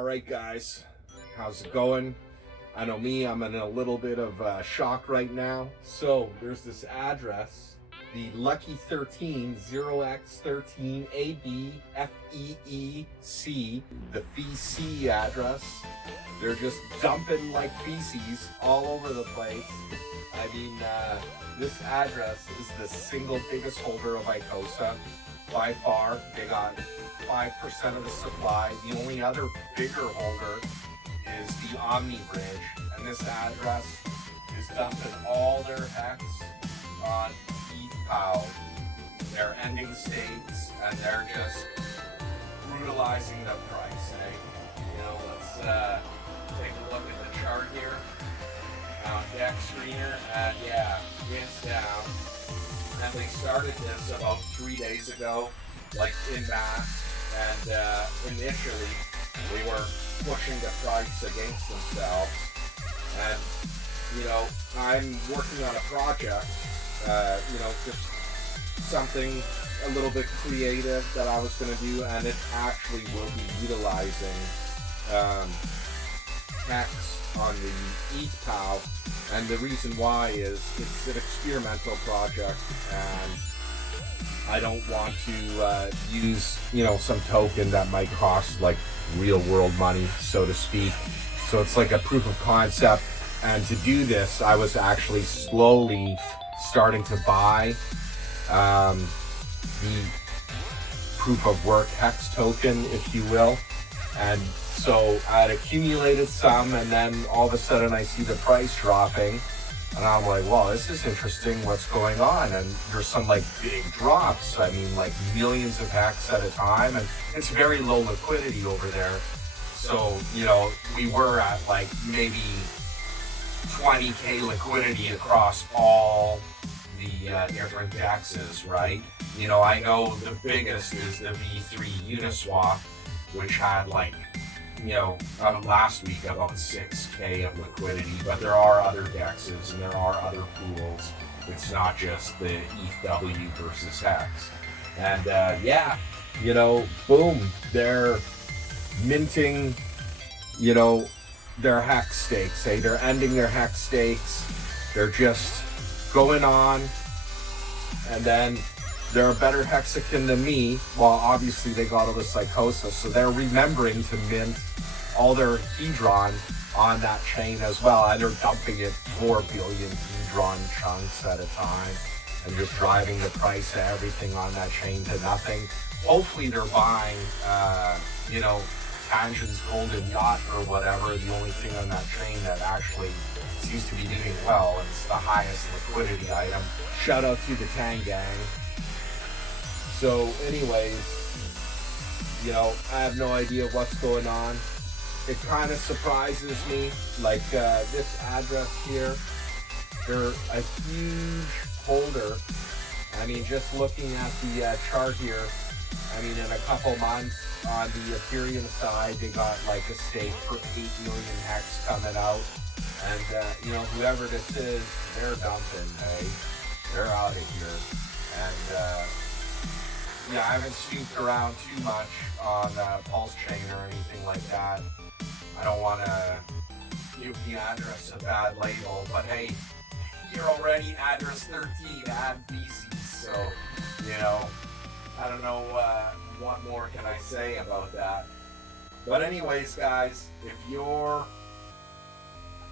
All right, guys, how's it going? I know me, I'm in a little bit of shock right now. So there's this address, the Lucky 13 0x13 ABFEEC, the FEC address. They're just dumping like feces all over the place. I mean, this address is the single biggest holder of Icsa by far. They got 5% of the supply. The only other bigger holder is the Omni Bridge, and this address is dumping all their hex on ETH, their ending states, and they're just brutalizing the price. Eh? You know, let's take a look at the chart here. Deck screener, and yeah, it's down. And they started this about 3 days ago, like in mass, and initially they were pushing the price against themselves. And you know, I'm working on a project, you know, just something a little bit creative that I was going to do, and it actually will be utilizing Hex on the ETH. And the reason why is it's an experimental project, and I don't want to use, you know, some token that might cost like real world money, so to speak. So it's like a proof of concept. And to do this, I was actually slowly starting to buy the proof of work Hex token, if you will. And so I'd accumulated some, and then all of a sudden I see the price dropping, and I'm like, well, this is interesting, what's going on? And there's some like big drops. I mean, like millions of hex at a time, and it's very low liquidity over there. So, you know, we were at like maybe 20K liquidity across all the different dexes, right? You know, I know the biggest is the V3 Uniswap, which had like, you know, last week about 6K of liquidity, but there are other dexes and there are other pools. It's not just the ETHW versus Hex. And yeah, you know, boom, they're minting, you know, their Hex stakes. Hey, they're ending their Hex stakes. They're just going on, and then they're a better hexagon than me. Well, obviously they got all the psychosis, so they're remembering to mint all their hedron on that chain as well, and they're dumping it 4 billion hedron chunks at a time, and just driving the price of everything on that chain to nothing. Hopefully they're buying, you know, Tangent's Golden Yacht or whatever, the only thing on that chain that actually seems to be doing well, and it's the highest liquidity item. Shout out to the Tang gang. So anyways, you know, I have no idea what's going on. It kind of surprises me, like this address here, they're a huge holder. I mean, just looking at the chart here, I mean, in a couple months on the Ethereum side, they got like a stake for 8 million hex coming out. And, you know, whoever this is, they're dumping, hey? They're out of here. And, yeah, I haven't snooped around too much on Pulse Chain or anything like that. I don't want to give the address a bad label, but hey, you're already address 13, add feces, so, you know, I don't know what more can I say about that. But anyways, guys, if you're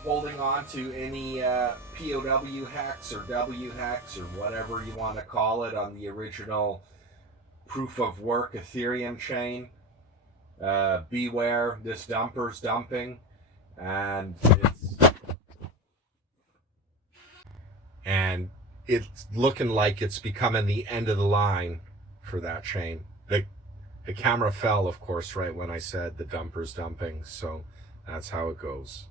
holding on to any POW hex or wHex or whatever you want to call it on the original proof of work Ethereum chain, beware, this dumper's dumping, and it's looking like it's becoming the end of the line for that chain. The camera fell, of course, right when I said the dumper's dumping, so that's how it goes.